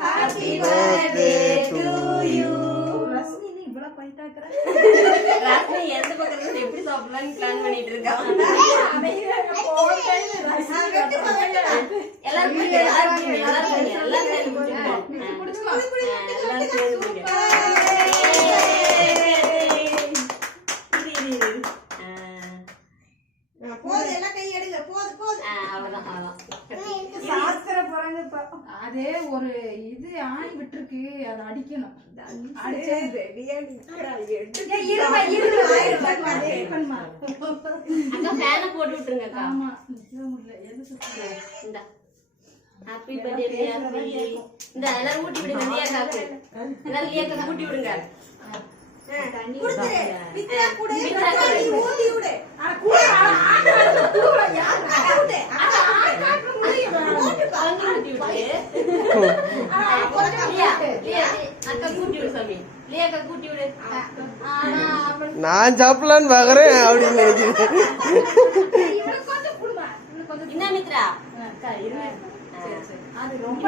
Happy birthday to you. Rashmi நீ இவ்வளவு பைத்தாக்குற. ரஸ்மி எந்த பக்கத்துல எப்படி சாப்பிடலாம்னு பிளான் பண்ணிட்டு இருக்கா. அதே ஒரு இது ஆணி விட்டுருக்கு, அதை அடிக்கணும். போட்டு விட்டுருங்க. ஹாப்பி பர்த்டே இந்த எல்லாரும் ஊட்டி விடுங்க. லியாக்காக்கு எல்லாரும் லியாக்காக்கு ஊட்டி விடுங்க. நான் சாப்பிடலான்னு பாக்குறேன் அப்படின்னு என்ன மித்ரா அது ரொம்ப